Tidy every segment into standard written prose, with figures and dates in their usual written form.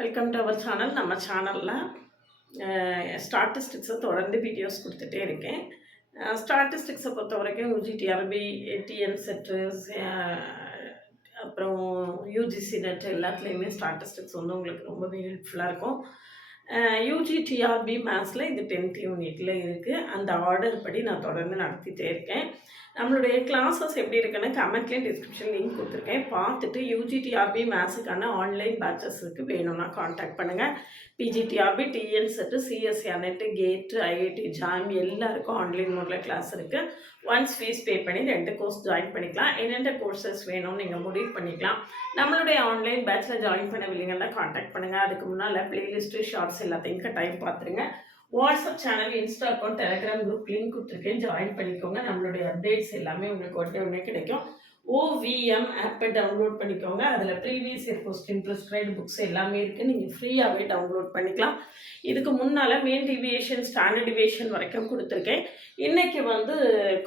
Welcome to our channel. நம்ம சேனலில் ஸ்டாட்டிஸ்டிக்ஸை தொடர்ந்து வீடியோஸ் கொடுத்துட்டே இருக்கேன். ஸ்டாட்டிஸ்டிக்ஸை பொறுத்த வரைக்கும் யூஜிடிஆர்பி, டிஎன் செட்டு, அப்புறம் யூஜிசி நெட் எல்லாத்துலேயுமே ஸ்டாட்டிஸ்டிக்ஸ் வந்து உங்களுக்கு ரொம்பவே ஹெல்ப்ஃபுல்லாக இருக்கும். யூஜிடிஆர்பி மேத்ஸில் இது 10th யூனிட்டில் இருக்குது. அந்த ஆர்டர் படி நான் தொடர்ந்து நடத்திட்டே இருக்கேன். நம்மளுடைய கிளாஸஸ் எப்படி இருக்குன்னு கமெண்ட்லேயும் டிஸ்கிரிப்ஷன் லிங்க் கொடுத்துருக்கேன். பார்த்துட்டு யூஜிடிஆர்பி மேத்ஸுக்கான ஆன்லைன் பேட்சஸுக்கு வேணும்னா காண்டாக்ட் பண்ணுங்கள். PGTRB, TN SET, CSIR NET, GATE, IIT JAM எல்லாருக்கும் ஆன்லைன் மோடில் கிளாஸ் இருக்குது. ஒன்ஸ் ஃபீஸ் பே பண்ணி 2 கோர்ஸ் ஜாயின் பண்ணிக்கலாம். என்னென்ன கோர்சஸ் வேணும்னு நீங்கள் முடிவு பண்ணிக்கலாம். நம்மளுடைய ஆன்லைன் பேட்சில் ஜாயின் பண்ணவில்லைங்கன்னா காண்டாக்ட் பண்ணுங்கள். அதுக்கு முன்னால் பிளேலிஸ்ட்டு, ஷார்ட்ஸ் எல்லாத்தையும் டைம் பார்த்துருங்க. WhatsApp channel, Insta account, Telegram group link கொடுத்துருக்கேன். ஜாயின் பண்ணிக்கோங்க. நம்மளுடைய அப்டேட்ஸ் எல்லாமே உங்களுக்கு உடனே கிடைக்கும். ஓவிஎம் ஆப்பை டவுன்லோட் பண்ணிக்கோங்க. அதில் previous year question, prescribed books எல்லாமே இருக்குது. நீங்கள் ஃப்ரீயாகவே டவுன்லோட் பண்ணிக்கலாம். இதுக்கு முன்னால் மெயின் டிவியேஷன், ஸ்டாண்டர்ட் டிவியேஷன் வரைக்கும் கொடுத்துருக்கேன். இன்றைக்கி வந்து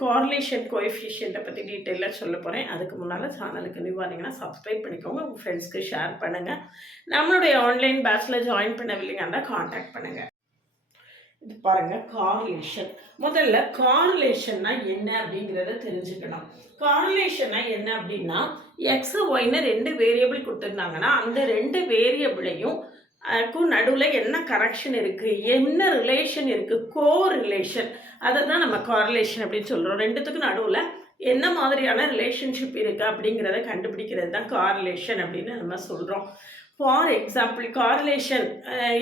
கார்லேஷன் கோஎஃபிஷியண்ட்டை பற்றி டீட்டெயிலாக சொல்ல போகிறேன். அதுக்கு முன்னால் சேனலுக்கு நியூ வந்தீங்கன்னா சப்ஸ்கிரைப் பண்ணிக்கோங்க. உங்கள் ஃப்ரெண்ட்ஸ்க்கு ஷேர் பண்ணுங்கள். நம்மளுடைய ஆன்லைன் பேட்சில் ஜாயின் பண்ணவில்லைங்கன்னா காண்டாக்ட் பண்ணுங்கள். இது பாருங்கள், கார்லேஷன். முதல்ல கார்லேஷன்னா என்ன அப்படிங்கிறத தெரிஞ்சுக்கணும். கார்லேஷன்னா என்ன அப்படின்னா, எக்ஸ் ஒய்னு 2 வேரியபிள் கொடுத்துருந்தாங்கன்னா அந்த 2 வேரியபிளையும் நடுவில் என்ன கரெக்ஷன் இருக்குது, என்ன ரிலேஷன் இருக்குது, கோ ரிலேஷன், அதை தான் நம்ம கார்லேஷன் அப்படின்னு சொல்கிறோம். 2த்துக்கும் நடுவில் என்ன மாதிரியான ரிலேஷன்ஷிப் இருக்குது அப்படிங்கிறத கண்டுபிடிக்கிறது தான் கார்லேஷன் அப்படின்னு நம்ம சொல்கிறோம். ஃபார் எக்ஸாம்பிள் கார்லேஷன்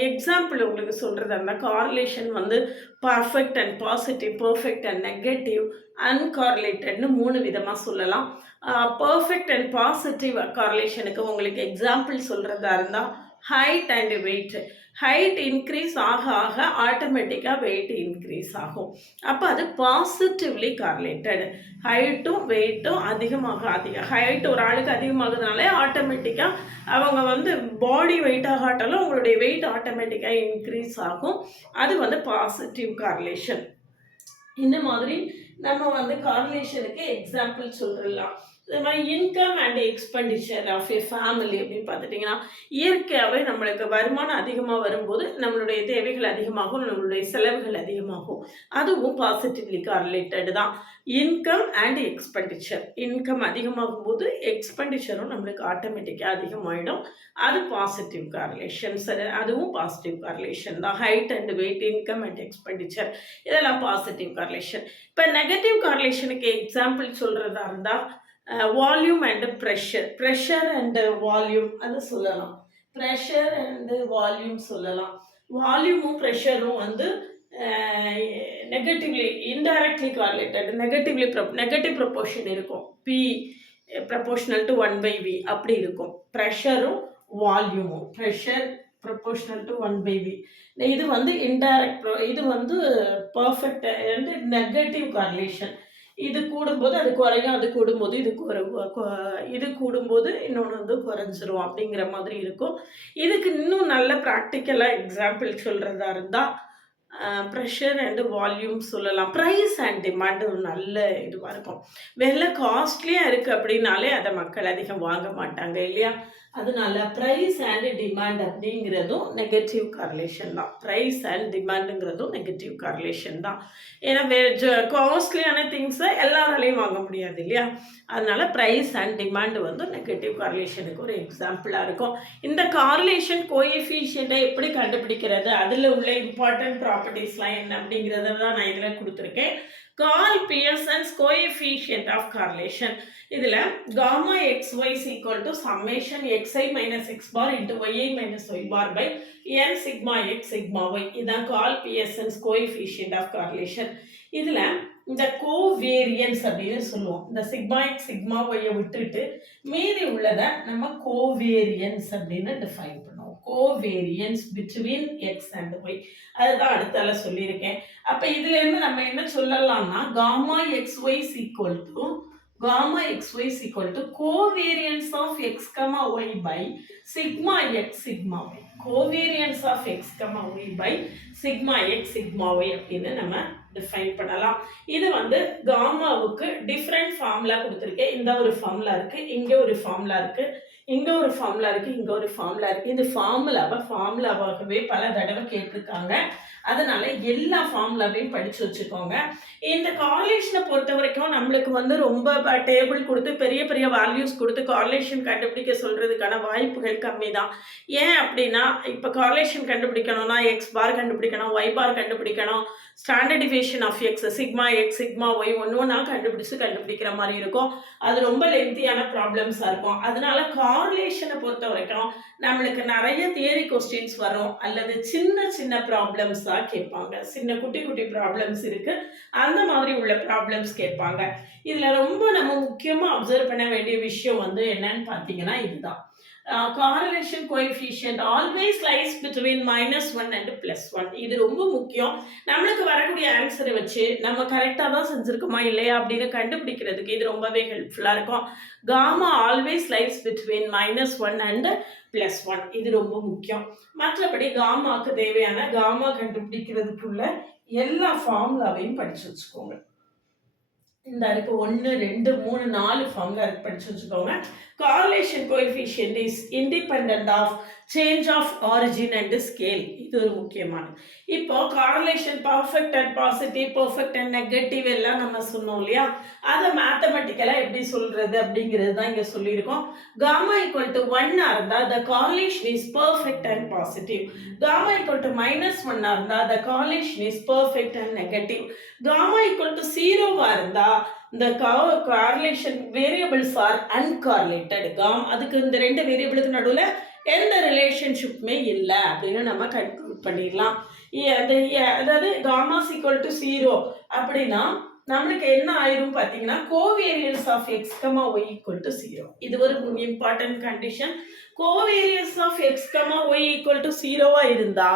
எக்ஸாம்பிள் உங்களுக்கு சொல்கிறதா இருந்தால், கார்லேஷன் வந்து perfect and positive, perfect and negative, அன்கார்லேட்டட்னு 3 விதமாக சொல்லலாம். பர்ஃபெக்ட் அண்ட் பாசிட்டிவ் கார்லேஷனுக்கு உங்களுக்கு எக்ஸாம்பிள் சொல்கிறதா இருந்தால் height and weight. Height increase ஆக ஆக ஆட்டோமேட்டிக்காக வெயிட் இன்க்ரீஸ் ஆகும். அப்போ அது பாசிட்டிவ்லி கார்லேட்டட். ஹைட்டும் வெயிட்டும் ஹைட் ஒரு ஆளுக்கு அதிகமாகுதுனாலே ஆட்டோமேட்டிக்காக அவங்க வந்து பாடி வெயிட்டாக ஆட்டாலும் உங்களுடைய வெயிட் ஆட்டோமேட்டிக்காக இன்க்ரீஸ் ஆகும். அது வந்து பாசிட்டிவ் கார்லேஷன். இந்த மாதிரி நம்ம வந்து கார்லேஷனுக்கு எக்ஸாம்பிள் சொல்லிடலாம். இது மாதிரி income and expenditure of a family அப்படின்னு பார்த்துட்டிங்கன்னா, இயற்கையாகவே நம்மளுக்கு வருமானம் அதிகமாக வரும்போது நம்மளுடைய தேவைகள் அதிகமாகும், நம்மளுடைய செலவுகள் அதிகமாகும். அதுவும் பாசிட்டிவ்லி கார்லேட்டட் தான். Income and expenditure. இன்கம் அதிகமாகும் போது எக்ஸ்பெண்டிச்சரும் நம்மளுக்கு ஆட்டோமேட்டிக்காக அதிகமாகிடும். அது பாசிட்டிவ் கார்லேஷன். சரி, அதுவும் பாசிட்டிவ் கார்லேஷன் தான். Height and weight, income and expenditure, இதெல்லாம் பாசிட்டிவ் கார்லேஷன். இப்போ நெகட்டிவ் கார்லேஷனுக்கு எக்ஸாம்பிள் சொல்கிறதா இருந்தால் volume and pressure and volume அது சொல்லலாம். ப்ரெஷர் அண்டு வால்யூம் சொல்லலாம். வால்யூமும் ப்ரெஷரும் வந்து negatively indirectly correlated. Negative proportion இருக்கும். P ப்ரொப்போர்ஷனல் டு 1/V அப்படி இருக்கும். ப்ரெஷரும் வால்யூமும். Pressure proportional to 1/V. இது வந்து இன்டைரக்ட். இது வந்து பர்ஃபெக்ட் அண்ட் நெகட்டிவ் கார்லேஷன். இது கூடும்போது அது குறையும், அது கூடும்போது இது கூடும்போது இன்னொன்று வந்து குறைஞ்சிரும் அப்படிங்கிற மாதிரி இருக்கும். இதுக்கு இன்னும் நல்ல ப்ராக்டிக்கலாக எக்ஸாம்பிள் சொல்கிறதா இருந்தால் ப்ரெஷர் அண்டு வால்யூம் சொல்லலாம். ப்ரைஸ் அண்ட் டிமாண்ட் ஒரு நல்ல இதுவாக இருக்கும். விலை காஸ்ட்லியாக இருக்குது அப்படின்னாலே அதை மக்கள் அதிகம் வாங்க மாட்டாங்க இல்லையா? அதனால ப்ரைஸ் அண்ட் டிமாண்ட் அப்படிங்கிறதும் நெகட்டிவ் கார்லேஷன் தான். ப்ரைஸ் அண்ட் டிமாண்டுங்கிறதும் நெகட்டிவ் கார்லேஷன் தான். ஏன்னா காஸ்ட்லியான திங்ஸை எல்லாராலையும் வாங்க முடியாது இல்லையா? அதனால ப்ரைஸ் அண்ட் டிமாண்டு வந்து நெகட்டிவ் கார்லேஷனுக்கு ஒரு எக்ஸாம்பிளாக இருக்கும். இந்த கார்லேஷன் கோஎஃபிஷியண்ட்டை எப்படி கண்டுபிடிக்கிறது, அதில் உள்ள இம்பார்ட்டன்ட் ப்ராப்பர்ட்டிஸ்லாம் என்ன அப்படிங்கிறத தான் நான் இதில் கொடுத்துருக்கேன். கால் பியர்சன்ஸ் கோஎஃபிஷியன்ட் ஆஃப் கார்லேஷன். இதில் gamma xy is equal to summation xi minus x bar into yi minus y bar by n sigma x sigma y. இதான் கால் பியர்சன்ஸ் கோஎஃபிஷியன்ட் ஆஃப் கார்லேஷன். இதில் இந்த கோவேரியன்ஸ் அப்படின்னு சொல்லுவோம். இந்த சிக்மா எக்ஸ் சிக்மா ஒய்யை விட்டுட்டு மீதி உள்ளதை நம்ம கோவேரியன்ஸ் அப்படின்னு டிஃபைன் பண்ணுவோம். Covariance between x and y, அதுதான் அடுத்தால சொல்லியிருக்கேன். அப்போ இதுலேருந்து நம்ம என்ன சொல்லலாம்னா, gamma x y equal to covariance of x, y by sigma x, sigma y. Covariance of x, y by sigma x, sigma y அப்படின்னு நம்ம டிஃபைன் பண்ணலாம். இது வந்து காமாவுக்கு டிஃப்ரெண்ட் ஃபார்முலா கொடுத்துருக்கேன். இந்த ஒரு ஃபார்முலா இருக்குது, இங்கே ஒரு ஃபார்முலா இருக்குது. இங்க ஒரு ஃபார்முலா இருக்கு, இங்க ஒரு ஃபார்முலா இருக்கு. இந்த ஃபார்முலாவாகவே பல தடவை கேட்டிருக்காங்க. அதனால எல்லா ஃபார்முலாவையும் படிச்சு வச்சுக்கோங்க. இந்த கார்லேஷனை பொறுத்த வரைக்கும் நம்மளுக்கு வந்து ரொம்ப டேபிள் கொடுத்து பெரிய பெரிய வேல்யூஸ் கொடுத்து கார்லேஷன் கண்டுபிடிக்க சொல்றதுக்கான வாய்ப்புகள் கம்மி தான். ஏன் அப்படின்னா, இப்போ கார்லேஷன் கண்டுபிடிக்கணும்னா எக்ஸ் பார் கண்டுபிடிக்கணும், ஒய் பார் கண்டுபிடிக்கணும், standard deviation of x, sigma x, sigma y ஒன்று ஒன்றா கண்டுபிடிக்கிற மாதிரி இருக்கும். அது ரொம்ப லென்த்தியான ப்ராப்ளம்ஸாக இருக்கும். அதனால கார்லேஷனை பொறுத்த வரைக்கும் நம்மளுக்கு நிறைய தியரி கொஸ்டின்ஸ் வரும், அல்லது சின்ன சின்ன ப்ராப்ளம்ஸ் தான் கேட்பாங்க. சின்ன குட்டி குட்டி ப்ராப்ளம்ஸ் இருக்கு, அந்த மாதிரி உள்ள ப்ராப்ளம்ஸ் கேட்பாங்க. இதுல ரொம்ப நம்ம முக்கியமா அப்சர்வ் பண்ண வேண்டிய விஷயம் வந்து என்னன்னு பார்த்தீங்கன்னா இதுதான். correlation coefficient always lies between -1 and +1. இது ரொம்ப முக்கியம். நம்மளுக்கு வரக்கூடிய ஆன்சரை வச்சு நம்ம கரெக்டாக தான் செஞ்சுருக்கோமா இல்லையா அப்படின்னு கண்டுபிடிக்கிறதுக்கு இது ரொம்பவே ஹெல்ப்ஃபுல்லாக இருக்கும். Gamma always lies between -1 and +1. இது ரொம்ப முக்கியம். மற்றபடி காமாவுக்கு தேவையான காமா கண்டுபிடிக்கிறதுக்குள்ள எல்லா ஃபார்முலாவையும் படிச்சு வச்சுக்கோங்க. இந்த இருக்கு 1 2 3 4 ஃபார்முலா இருக்கு, படிச்சு வச்சுக்கோங்க. correlation coefficient is independent of change of origin and scale. இது ஒரு முக்கியமானது. இப்போ correlation perfect and positive, perfect and negative எல்லாம் நம்ம சொன்னோம் இல்லையா, அதை மேத்தமெட்டிக்கலா எப்படி சொல்றது அப்படிங்கிறது தான் இங்க சொல்லியிருக்கோம். gamma equal to 1 இருந்தா the correlation is perfect and positive. gamma equal to -1 இருந்தா the correlation is perfect and negative. gamma equal to 0 இருந்தா the correlation variables are uncorrelated. அதுக்கு இந்த ரெண்டு வேரியபிளுக்கு நடுவில் எந்த ரிலேஷன்ஷிப்புமே இல்லை அப்படின்னு நம்ம கன்க்ளூட் பண்ணிடலாம். அதாவது காமாஸ் ஈக்குவல் டு 0 அப்படின்னா நம்மளுக்கு என்ன ஆயிரும் பார்த்தீங்கன்னா covariance of X comma Y equal to 0. இது ஒரு important condition. Covariance of X comma Y equal to 0வா இருந்தா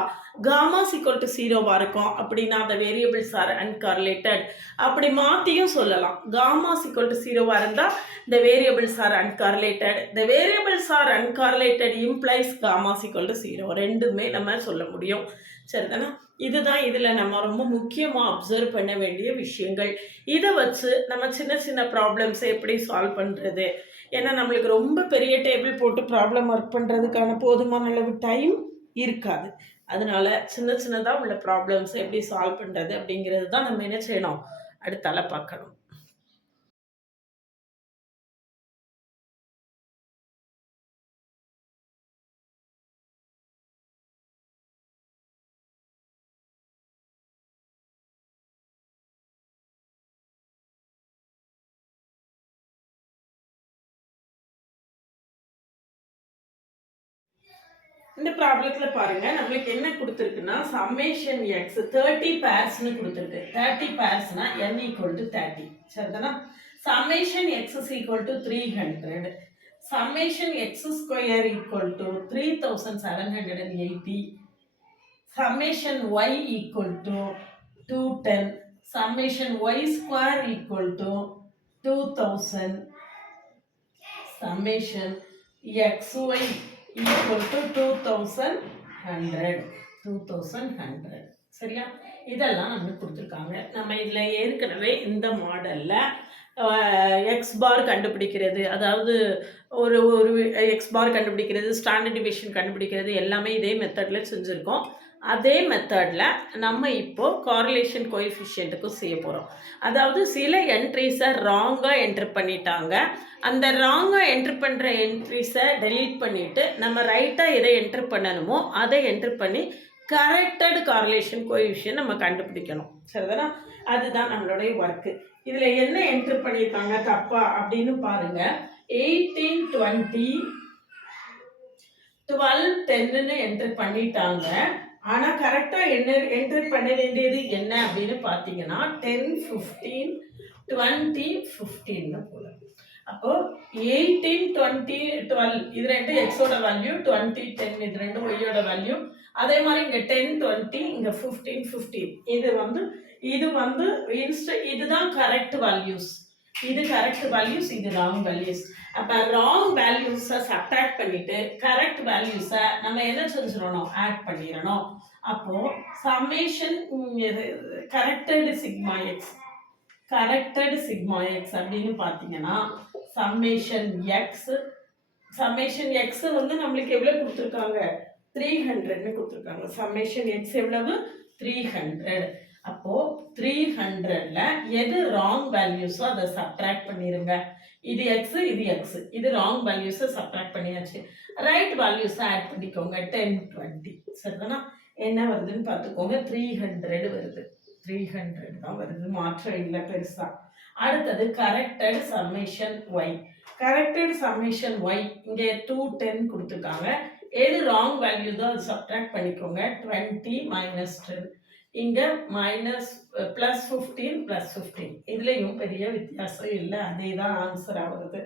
காமாஸ் ஈக்குவல் டு 0வா இருக்கும். அப்படின்னா அந்த வேரியபிள்ஸ் ஆர் அன்கார்லேட்டட். அப்படி மாற்றியும் சொல்லலாம். காமாஸ் ஈக்குவல் டு 0வா இருந்தால் the variables are uncorrelated. the variables are uncorrelated implies gamma is equal to 0. ரெண்டுமே நம்ம சொல்ல முடியும். சரிதானா? இதுதான் இதில் நம்ம ரொம்ப முக்கியமாக அப்சர்வ் பண்ண வேண்டிய விஷயங்கள். இதை வச்சு நம்ம சின்ன சின்ன ப்ராப்ளம்ஸை எப்படி சால்வ் பண்ணுறது, ஏன்னா நம்மளுக்கு ரொம்ப பெரிய டேபிள் போட்டு ப்ராப்ளம் ஒர்க் பண்ணுறதுக்கான போதுமான அளவு டைம் இருக்காது. அதனால சின்ன சின்னதாக உள்ள ப்ராப்ளம்ஸை எப்படி சால்வ் பண்ணுறது அப்படிங்கிறது தான் நம்ம என்ன செய்யணும், அடுத்தால பார்க்கணும். இந்த ப்ராப்ளத்தில் பாருங்கள், நம்மளுக்கு என்ன கொடுத்துருக்குன்னா சம்மேஷன் எக்ஸ் 30 பேர்ஸ்னு கொடுத்துருக்கு. 30 பேர்ஸ்னா n ஈக்குவல் டு 30. சரிதானா? Summation x is equal to 300. Summation x square equal to 3780. Summation y equal to 210. Summation y square equal to 2000. Summation x y equal to 2100. சரியா? இதெல்லாம் நமக்கு கொடுத்துருக்காங்க. நம்ம இதில் ஏற்கனவே இந்த மாடலில் எக்ஸ் பார் கண்டுபிடிக்கிறது, அதாவது ஒரு எக்ஸ் பார் கண்டுபிடிக்கிறது, ஸ்டாண்டர்ட் டிவியேஷன் கண்டுபிடிக்கிறது எல்லாமே இதே மெத்தடில் செஞ்சுருக்கோம். அதே மெத்தடில் நம்ம இப்போது கார்லேஷன் கோஎஃபிஷியன்ட்டுக்கும் செய்ய போகிறோம். அதாவது சில என்ட்ரிஸை ராங்காக என்ட்ரு பண்ணிட்டாங்க. அந்த ராங்காக என்ட்ரு பண்ணுற என்ட்ரிஸை டெலீட் பண்ணிவிட்டு நம்ம ரைட்டாக எதை என்ட்ரு பண்ணணுமோ அதை என்ட்ரு பண்ணி கரெக்டட் கார்லேஷன் கோஎஃபிஷியன்ட் நம்ம கண்டுபிடிக்கணும். சரிதானா? அதுதான் நம்மளுடைய ஒர்க்கு. இதில் என்ன என்ட்ரு பண்ணியிருக்காங்க தப்பா அப்படின்னு பாருங்கள். 18 20 12 10ன்னு என்ட்ரு பண்ணிட்டாங்க. ஆனால் கரெக்டாக என்ட்ரு பண்ண வேண்டியது என்ன அப்படின்னு பார்த்தீங்கன்னா 10 15 20 15ன்னு போல. அப்போ 18 20 12 இது ரெண்டு எக்ஸோட வேல்யூ, 20 10 இது ரெண்டு ஒய்யோட வேல்யூ. அதே மாதிரி இங்கே 10 20 இங்கே 15 15. இது வந்து இதுதான் கரெக்ட் வேல்யூஸ். இது கரெக்ட் வேல்யூஸ், இது ராங் வேல்யூஸ். அப்போ ராங் வேல்யூஸை சப்ட்ராக்ட் பண்ணிட்டு கரெக்ட் வேல்யூஸை நம்ம என்ன செஞ்சிடணும், ஆட் பண்ணிடணும். அப்போ சம்மேஷன் கரெக்டட் சிக்மா எக்ஸ் அப்படின்னு பார்த்தீங்கன்னா சம்மேஷன் எக்ஸ் சம்மேஷன் எக்ஸ் வந்து நம்மளுக்கு எவ்வளோ கொடுத்துருக்காங்க, 300ன்னு கொடுத்துருக்காங்க. சம்மேஷன் எக்ஸ் எவ்வளவு, 300. அப்போ 300ல எது ராங் வேல்யூஸோ அதை சப்ட்ராக்ட் பண்ணிருங்க. இது எக்ஸ், இது எக்ஸ், இது ராங் வேல்யூஸை சப்ட்ராக்ட் பண்ணியாச்சு. ரைட் வேல்யூஸை ஆட் பண்ணிக்கோங்க. 10, 20 சரிதானா? என்ன வருதுன்னு பார்த்துக்கோங்க. 300 வருது. 300 தான் வருது, மாற்றம் இல்லை பெருசா. அடுத்தது corrected summation y. Corrected summation y இங்கே 210 கொடுத்துருக்காங்க. எது ராங் வேல்யூ தான் அது சப்ட்ராக்ட் பண்ணிக்கோங்க. 20 மைனஸ் 10, இங்கே மைனஸ் ப்ளஸ் 15 ப்ளஸ் 15. இதுலேயும் பெரிய வித்தியாசம் இல்லை, அதே தான் ஆன்சராக வருது.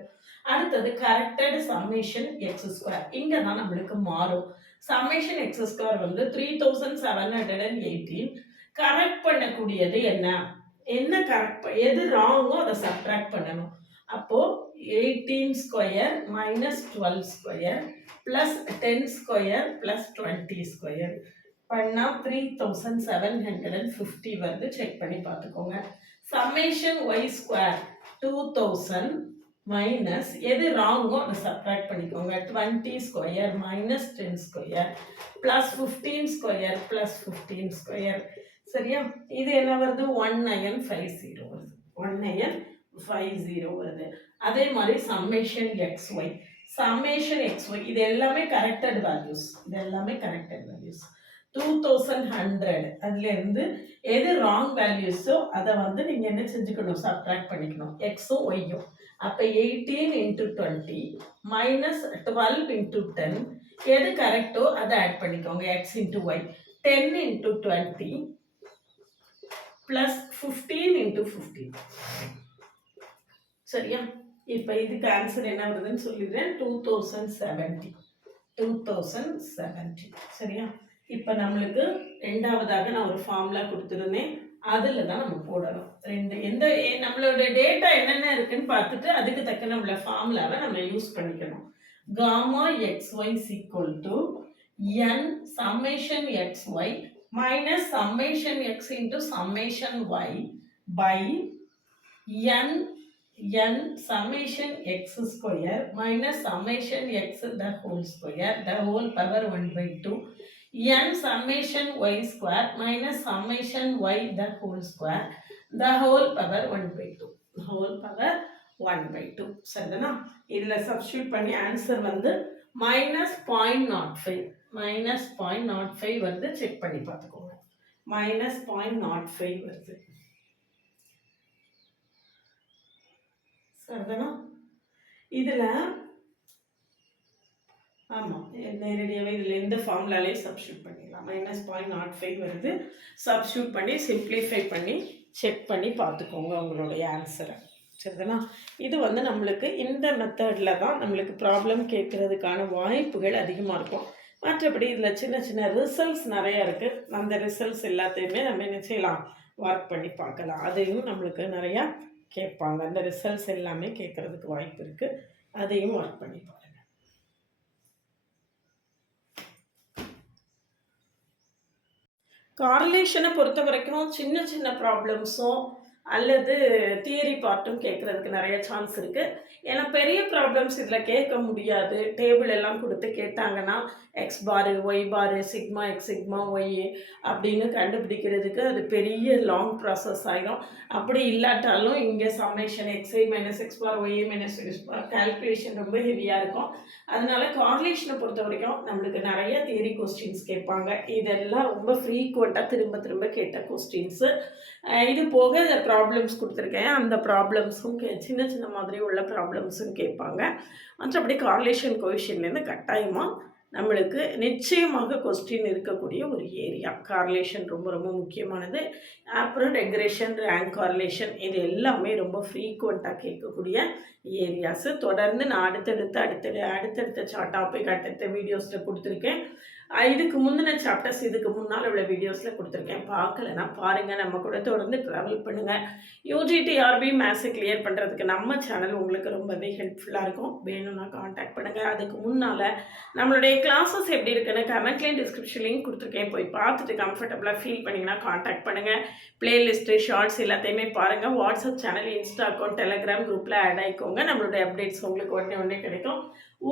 அடுத்தது கரெக்டட் சம்மேஷன் எக்ஸ் ஸ்கொயர். இங்கே தான் நம்மளுக்கு மாறும். சம்மேஷன் எக்ஸ் ஸ்கொயர் வந்து 3718. கரெக்ட் பண்ணக்கூடியது என்ன, என்ன கரெக்ட், எது ராங்கோ அதை சப்ட்ராக்ட் பண்ணணும். அப்போ 18 square minus 12 square plus 10 square plus 20 square பண்ணால் 3750 வருது. செக் பண்ணி பார்த்துக்கோங்க. சம்மேஷன் ஒய் ஸ்கொயர் 2000 மைனஸ் எது ராங்கோ அதை சப்ட்ராக்ட் பண்ணிக்கோங்க. 20 square minus 10 square plus 15 square plus 15 square. சரியா? இது என்ன வருது, 1950 வருது. 1950 வருது. அதே மாதிரி summation x y, summation x y இது எல்லாமே கரெக்டட் வேல்யூஸ். இது எல்லாமே கரெக்டட் வேல்யூஸ். 2100 அதுல இருந்து எது ராங் வேல்யூஸோ அதை வந்து நீங்க என்ன செஞ்சுக்கணும், சப்ட்ராக்ட் பண்ணிக்கணும். எக்ஸும் ஒய்யும். அப்ப 18 into 20 மைனஸ் 12 into 10 எது கரெக்டோ அதை ஆட் பண்ணிக்கோங்க. X into y 10 into 20 plus 15 into 15. சரியா? இப்போ இதுக்கு ஆன்சர் என்ன வருதுன்னு சொல்லிடுறேன். 2070. 2070. சரியா? இப்போ நம்மளுக்கு ரெண்டாவதாக நான் ஒரு ஃபார்முலா கொடுத்துருந்தேன், அதில் தான் நம்ம போடணும். எந்த நம்மளோட டேட்டா என்னென்ன இருக்குன்னு பார்த்துட்டு அதுக்கு தக்க நம்மள ஃபார்முலாவை நம்ம யூஸ் பண்ணிக்கணும். Gamma x y equal to n summation x y minus summation x into summation y by n summation x square minus summation x the whole square the whole power 1/2 n summation y square minus summation y the whole square the whole power 1/2 whole power 1/2. சரிதானா? இதில் substitute பண்ணி answer வந்து -0.05 -0.05 வருது. Check பண்ணி பார்த்துக்கோங்க. -0.05 வருது. சரிதானா? இதில் ஆமாம், நேரடியாகவே இதில் எந்த ஃபார்முலாலே சப்ஸ்டியூட் பண்ணிடலாம். -0.05 வருது. சப்ஸ்டியூட் பண்ணி சிம்பிளிஃபை பண்ணி செக் பண்ணி பார்த்துக்கோங்க உங்களுடைய ஆன்சரை. சரிதானா? இது வந்து நம்மளுக்கு இந்த மெத்தடில் தான் நம்மளுக்கு ப்ராப்ளம் கேட்குறதுக்கான வாய்ப்புகள் அதிகமாக இருக்கும். மற்றபடி இதில் சின்ன சின்ன ரிசல்ட்ஸ் நிறையா இருக்குது. அந்த ரிசல்ட்ஸ் எல்லாத்தையுமே நம்ம என்ன செய்யலாம், ஒர்க் பண்ணி பார்க்கலாம். அதையும் நம்மளுக்கு நிறையா கேட்பாங்க. அந்த ரிசல்ட்ஸ் எல்லாமே கேட்குறதுக்கு வாய்ப்பு இருக்குது. அதையும் ஒர்க் பண்ணி பாருங்கள். கார்லேஷனை பொறுத்த வரைக்கும் சின்ன சின்ன ப்ராப்ளம்ஸும் அல்லது தியரி பார்ட்டும் கேட்குறதுக்கு நிறைய சான்ஸ் இருக்குது. ஏன்னா பெரிய ப்ராப்ளம்ஸ் இதில் கேட்க முடியாது. டேபிள் எல்லாம் கொடுத்து கேட்டாங்கன்னா எக்ஸ் பாரு ஒய் பாரு சிக்மா எக்ஸ் சிக்மா ஒய் அப்படின்னு கண்டுபிடிக்கிறதுக்கு அது பெரிய லாங் ப்ராசஸ் ஆகிடும். அப்படி இல்லாட்டாலும் இங்கே சம்மேஷன் எக்ஸ்ஐ மைனஸ் எக்ஸ் பார் ஒய் மைனஸ் எக்ஸ் பார் கால்குலேஷன் ரொம்ப ஹெவியாக இருக்கும். அதனால கார்லேஷனை பொறுத்த வரைக்கும் நம்மளுக்கு நிறைய தியரி கொஸ்டின்ஸ் கேட்பாங்க. இதெல்லாம் ரொம்ப ஃப்ரீக்வெண்ட்டாக திரும்ப திரும்ப கேட்ட கொஸ்டின்ஸு. இது போக ப்ராப்ளம்ஸ் கொடுத்துருக்கேன். அந்த ப்ராப்ளம்ஸும் சின்ன சின்ன மாதிரி உள்ள ப்ராப்ளம்ஸும் கேட்பாங்க. மற்றபடி கார்லேஷன் கோஎஃபிஷியன்ட்லேருந்து கட்டாயமாக நம்மளுக்கு நிச்சயமாக கொஸ்டின் இருக்கக்கூடிய ஒரு ஏரியா. கார்லேஷன் ரொம்ப ரொம்ப முக்கியமானது. அப்புறம் ரெக்ரெஷன், ரேங்க் கார்லேஷன் இது எல்லாமே ரொம்ப ஃப்ரீக்வெண்ட்டாக கேட்கக்கூடிய ஏரியாஸு. தொடர்ந்து நான் அடுத்தடுத்த டாபிக் அடுத்தடுத்த வீடியோஸில் கொடுத்துருக்கேன். இதுக்கு முந்தின சாப்டர்ஸ் இதுக்கு முன்னால் உள்ள வீடியோஸில் கொடுத்துருக்கேன். பார்க்கலன்னா பாருங்கள். நம்ம கூட தொடர்ந்து ட்ராவல் பண்ணுங்கள். யூஜிடிஆர்பி மேத்ஸை கிளியர் பண்ணுறதுக்கு நம்ம சேனல் உங்களுக்கு ரொம்பவே ஹெல்ப்ஃபுல்லாக இருக்கும். வேணும்னா காண்டாக்ட் பண்ணுங்கள். அதுக்கு முன்னால் நம்மளுடைய கிளாஸஸ் எப்படி இருக்குன்னு கமெண்ட்லேயும் டிஸ்கிரிப்ஷன்லேயும் கொடுத்துருக்கேன். போய் பார்த்துட்டு கம்ஃபர்டபுளாக ஃபீல் பண்ணிங்கன்னா காண்டாக்ட் பண்ணுங்கள். பிளேலிஸ்ட்டு ஷார்ட்ஸ் எல்லாத்தையுமே பாருங்கள். WhatsApp channel, Insta account, Telegram குரூப்பில் ஆட் ஆகிக்கோங்க. பண்ணிக்கோங்க. நம்மளுடைய அப்டேட்ஸ் உங்களுக்கு உடனே உடனே கிடைக்கும்.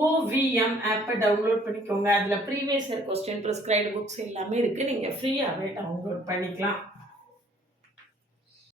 OVM ஆப்பை டவுன்லோட் பண்ணிக்கோங்க. அதில் previous year question prescribed books எல்லாமே இருக்குது. நீங்கள் ஃப்ரீயாகவே டவுன்லோட் பண்ணிக்கலாம்.